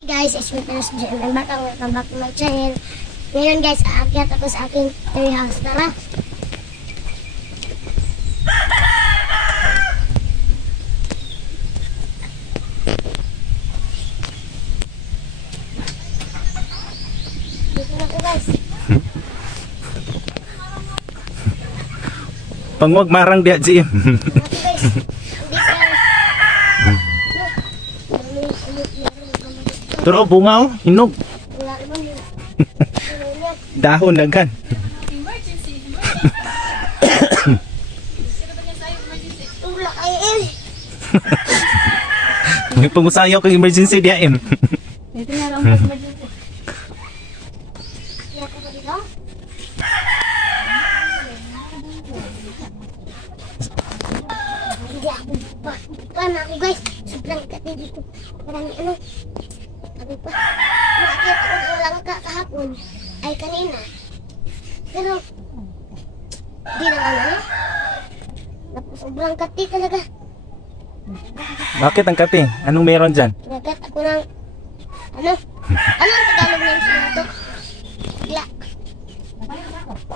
Guys, it's me Penas Jim and welcome back to my channel. Ngayon guys, aakyat ako sa aking tree house. Tara! Dito na ako guys. Pangwag marang dia Jim. Dito guys. Turo bunga oh, hinog. Wala naman yun. Dahon daghan. Tulak ay eh. May pangusayaw kang emergency dia em. Ito nga lang mas emergency. Iyak ako dito. Hindi ako pa. Paano ako guys? Sobrang kati dito. Parang ano. Sabi pa. Nakakita ko ng langka kahapon. Ay kanina. Pero. Di na ano. Sobrang kati talaga. Bakit ang kati? Anong meron dyan? Kinagat ako ng. Ano? Ano ang Tagalog ng sinato? Bigla.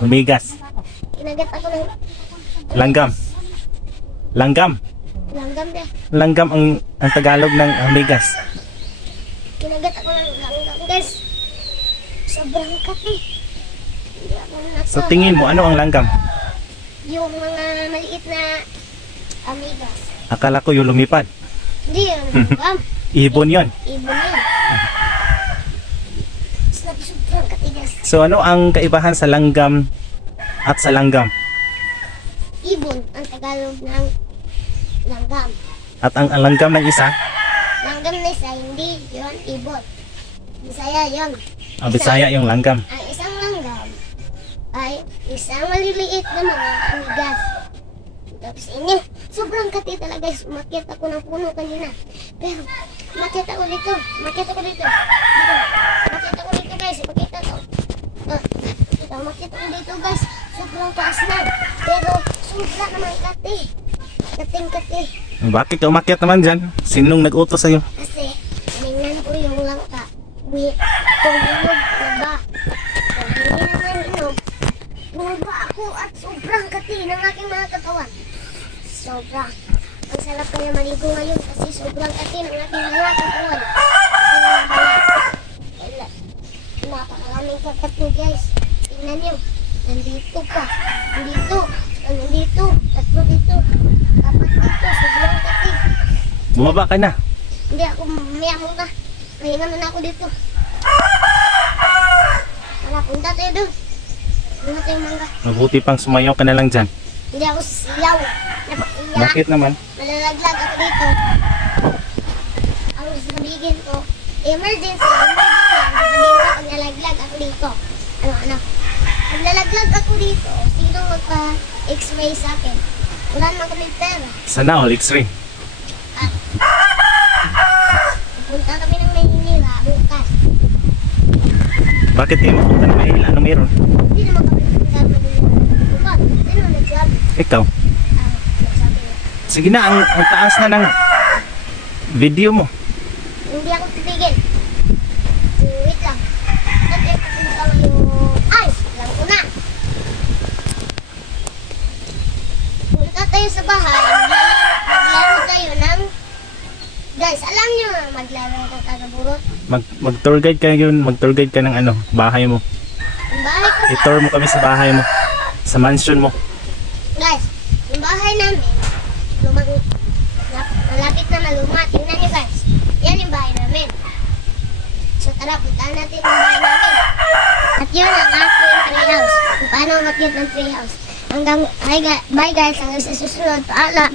Humigas. Kinagat ako ng. Langgam. Langgam. Langgam deh. Langgam ang Tagalog ng humigas. Kinagat ako ng langgam guys. Sobrang kati. Hindi ako Sa tingin mo, ano ang langgam? Yung mga maliit na amigas. Akala ko yung lumipad. Hindi yun langgam. Ibon yon. Ibon yun. Sobrang kati guys. So ano ang kaibahan sa langgam at sa langgam? Ibon ang Tagalog ng langgam. At ang langgam ng isa? Langgam na isa, hindi yun ibon. Bisaya yun. Bisaya yung langgam. Ang isang langgam ay isang maliliit na mga amigas. Tapos ini, sobrang kati talaga guys. Umakyat ako ng puno kanina. Pero, umakyat ako dito. Umakyat ako dito. Dito. Umakyat ako dito guys. Umakyat ako. Umakyat ako dito guys. Sobrang taas na. Pero, sobrang naman kati. Kating-kati. Bakit ka umakyat naman dyan? Sinong nag-utos sa'yo? Kasi, tingnan ko yung langka. Tumunog na ba? Hindi naman inog. Bumaba ako at sobrang kati ng aking mga katawan. Sobrang. Ang sarap kaya maligo ngayon kasi sobrang kati ng aking mga katawan. Napakaraming kakati guys. Tingnan nyo. Nandito pa. Nandito. Nandito. Tatlo dito. Apat dito. Sobrang kati. Bumaba ka na. Hindi ako mamaya muna. Mahinga muna ako dito. Wala, punta tayo doon. Punta tayo mangga. Mabuti pang sumayaw ka na lang dyan. Hindi ako siyaw. Napaiyak. Bakit naman? Malalaglag ako dito. Ang sasabihin ko, emergency. Ang sasabihin ko, pag nalaglag ako dito. Ano? Pag nalaglag ako dito, sino magpa-x-ray sa akin? Wala naman kami pera. Sana all x-ray. Punta kami ng Maynila bukas. Bakit kayo mapunta na Manila? Ano meron? Hindi naman kami punta ng bukas. Sino nagsabi? Ikaw. Nagsabi niya. Sige na, ang taas na ng video mo. Hindi ako titigil. Wait lang. Kasi pupunta ngayon. Ay! Alam ko na. Punta tayo sa bahay. Maglaro tayo ng... Guys, alam nyo maglaro ko tagaburot. Mag-tour guide ka yun. Mag-tour guide ka ng ano, bahay mo. Yung bahay ko. I-tour mo kami sa bahay mo. Sa mansion mo. Guys, yung bahay namin. Malapit na maluma. Tingnan nyo guys. Yan yung bahay namin. So tara, puntaan natin yung bahay namin. At yun ang aking treehouse. Kung paano umakyat ng treehouse. Hanggang, bye guys, hanggang sa susunod. Paalam.